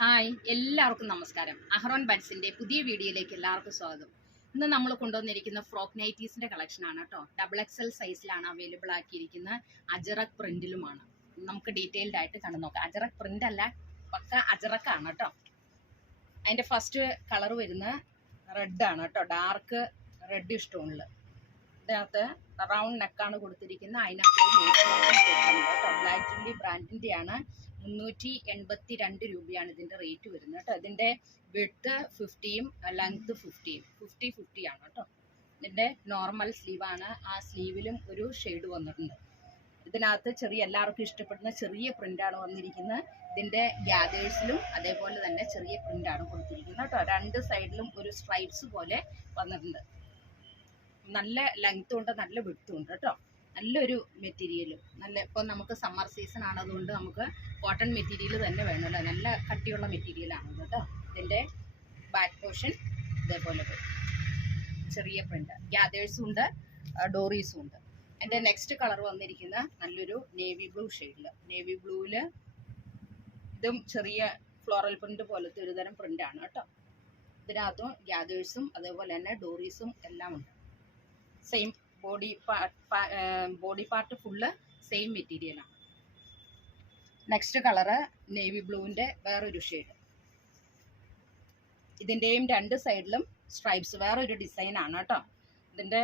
Hi, എല്ലാവർക്കും നമസ്കാരം. അഹ്റോൺ ബഡ്സിന്റെ പുതിയ വീഡിയോയിലേക്ക് എല്ലാവർക്കും സ്വാഗതം. ഇന്ന് നമ്മൾ കൊണ്ടുവന്നിരിക്കുന്ന ഫ്രോക്ക് നൈറ്റീസിന്റെ കളക്ഷൻ ആണ് കേട്ടോ. XXL സൈസിലാണ് അവൈലബിൾ ആക്കിയിരിക്കുന്ന. അജറക് പ്രിന്റിലുമാണ്. നമുക്ക് ഡീറ്റെയിൽഡ് ആയിട്ട് കണ്ടു നോക്കാം. അജറക് പ്രിന്റ് അല്ല, പക്ക അജറക് ആണ് കേട്ടോ. അതിന്റെ ഫസ്റ്റ് കളർ വരുന്ന റെഡ് ആണ് കേട്ടോ. ഡാർക്ക് റെഡ് ഇഷ്ടമുള്ള ഇതിനകത്ത് റൗണ്ട് നെക്കാണ് കൊടുത്തിരിക്കുന്നത്. അതിനകത്ത് കേട്ടോ. ബ്ലാക്ക് ജില്ലി ബ്രാൻഡിന്റെയാണ്. 382 രൂപയാണ് ഇതിന്റെ റേറ്റ് വരുന്നത് കേട്ടോ. ഇതിന്റെ വിഡ്ത്ത് 50യും ലെങ്ത് 50 ആണ് കേട്ടോ. ഇതിന്റെ നോർമൽ സ്ലീവാണ്. ആ സ്ലീവിലും ഒരു ഷെയ്ഡ് വന്നിട്ടുണ്ട്. ഇതിനകത്ത് എല്ലാവർക്കും ഇഷ്ടപ്പെടുന്ന ചെറിയ പ്രിന്റാണ് വന്നിരിക്കുന്നത്. ഇതിന്റെ ഗ്യാദേഴ്സിലും അതേപോലെ തന്നെ ചെറിയ പ്രിന്റാണ് കൊടുത്തിരിക്കുന്നത് കേട്ടോ. രണ്ട് സൈഡിലും ഒരു സ്ട്രൈപ്സ് പോലെ വന്നിട്ടുണ്ട്. നല്ല ലെങ്ത്തും ഉണ്ട്, നല്ല വിഡ്ത്തും ഉണ്ട് കേട്ടോ. നല്ലൊരു മെറ്റീരിയലും ഇപ്പോൾ നമുക്ക് സമ്മർ സീസൺ ആണ്, അതുകൊണ്ട് നമുക്ക് കോട്ടൺ മെറ്റീരിയൽ തന്നെ വേണമല്ലോ. നല്ല കട്ടിയുള്ള മെറ്റീരിയലാണ് കേട്ടോ. ഇതിൻ്റെ ബാക്ക് പോർഷൻ ഇതേപോലെ ചെറിയ പ്രിന്റ്, ഗ്യാദേഴ്സും ഉണ്ട്, ഡോറീസും ഉണ്ട്. എൻ്റെ നെക്സ്റ്റ് കളർ വന്നിരിക്കുന്ന നല്ലൊരു നേവി ബ്ലൂ ഷെയ്ഡിൽ, നേവി ബ്ലൂവിൽ ഇതും ചെറിയ ഫ്ലോറൽ പ്രിന്റ് പോലത്തെ ഒരു തരം പ്രിന്റാണ് കേട്ടോ. ഇതിനകത്തും ഗ്യാദേഴ്സും അതേപോലെ തന്നെ ഡോറീസും എല്ലാം ഉണ്ട്. Same body part full same മെറ്റീരിയലാണ്. നെക്സ്റ്റ് കളറ് നേവി ബ്ലൂവിൻ്റെ വേറൊരു ഷെയ്ഡ്. ഇതിൻ്റെയും രണ്ട് സൈഡിലും സ്ട്രൈപ്സ്, വേറൊരു ഡിസൈനാണ് കേട്ടോ. ഇതിൻ്റെ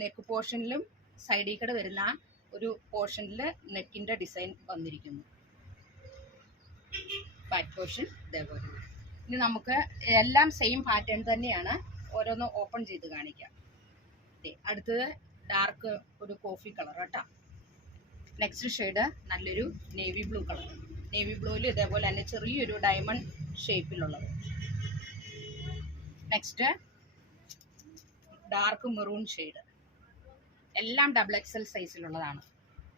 നെക്ക് പോർഷനിലും സൈഡിൽ കൂടെ വരുന്ന ഒരു പോർഷനിൽ നെക്കിൻ്റെ ഡിസൈൻ വന്നിരിക്കുന്നു. ബാക്ക് പോർഷൻ ഇതേപോലെ. ഇനി നമുക്ക് എല്ലാം സെയിം പാറ്റേൺ തന്നെയാണ്. ഓരോന്ന് ഓപ്പൺ ചെയ്ത് കാണിക്കാം. അടുത്തത് ഡാർക്ക് ഒരു കോഫി കളർ കേട്ടോ. നെക്സ്റ്റ് ഷെയ്ഡ് നല്ലൊരു നേവി ബ്ലൂ കളർ. നേവി ബ്ലൂവിൽ ഇതേപോലെ തന്നെ ചെറിയൊരു ഡയമണ്ട് ഷേപ്പിലുള്ളത്. Next dark maroon shade. എല്ലാം XXL സൈസിലുള്ളതാണ്.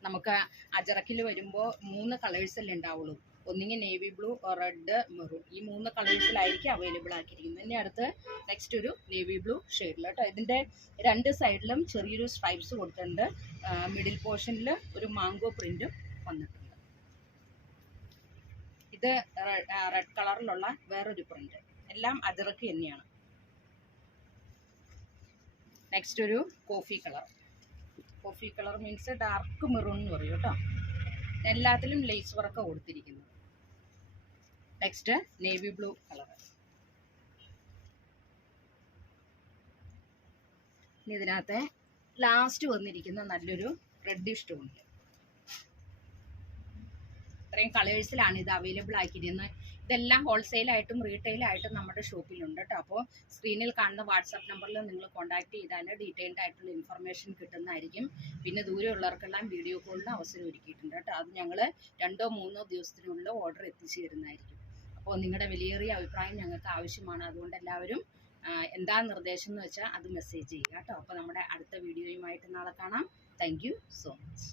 നമുക്ക് അജറക്കിൽ വരുമ്പോൾ 3 കളേഴ്സല്ലേ ഉണ്ടാവുള്ളൂ. ഒന്നുകിൽ നേവി ബ്ലൂ, റെഡ്, മെറൂൺ. ഈ 3 കളേഴ്സിലായിരിക്കും അവൈലബിൾ ആക്കിയിരിക്കുന്നത്. ഇനി അടുത്ത് നെക്സ്റ്റ് ഒരു നേവി ബ്ലൂ ഷെയ്ഡിൽ കേട്ടോ. ഇതിൻ്റെ രണ്ട് സൈഡിലും ചെറിയൊരു സ്ട്രൈപ്സ് കൊടുത്തിട്ടുണ്ട്. മിഡിൽ പോർഷനിൽ ഒരു മാംഗോ പ്രിന്റും വന്നിട്ടുണ്ട്. ഇത് റെഡ് കളറിലുള്ള വേറൊരു പ്രിന്റ്. എല്ലാം അജറക്ക് തന്നെയാണ്. നെക്സ്റ്റ് ഒരു coffee colour. Coffee colour means dark maroon എന്ന് പറയും കേട്ടോ. എല്ലാത്തിലും ലേസ് വർക്ക് കൊടുത്തിരിക്കുന്നു. Next navy blue colour. ഇനി ഇതിനകത്ത് ലാസ്റ്റ് വന്നിരിക്കുന്ന നല്ലൊരു റെഡിഷ് ടോണിൽ. ഇത്രയും കളേഴ്സിലാണ് ഇത് അവൈലബിൾ ആക്കിയിരുന്നത്. ഇതെല്ലാം ഹോൾസെയിലായിട്ടും റീറ്റെയിലായിട്ടും നമ്മുടെ ഷോപ്പിലുണ്ട് കേട്ടോ. അപ്പോൾ സ്ക്രീനിൽ കാണുന്ന വാട്സാപ്പ് നമ്പറിൽ നിങ്ങൾ കോൺടാക്ട് ചെയ്താൽ ഡീറ്റെയിൽഡ് ആയിട്ടുള്ള ഇൻഫർമേഷൻ കിട്ടുന്നതായിരിക്കും. പിന്നെ ദൂരെയുള്ളവർക്കെല്ലാം വീഡിയോ കോളിന് അവസരം ഒരുക്കിയിട്ടുണ്ട് കേട്ടോ. അത് ഞങ്ങൾ 2-3 ദിവസത്തിനുള്ളിൽ ഓർഡർ എത്തിച്ചു തരുന്നതായിരിക്കും. അപ്പോൾ നിങ്ങളുടെ വിലയേറിയ അഭിപ്രായം ഞങ്ങൾക്ക് ആവശ്യമാണ്. അതുകൊണ്ട് എല്ലാവരും എന്താ നിർദ്ദേശം എന്ന് വെച്ചാൽ അത് മെസ്സേജ് ചെയ്യുക കേട്ടോ. അപ്പോൾ നമ്മുടെ അടുത്ത വീഡിയോയുമായിട്ട് നാളെ കാണാം. Thank you so much.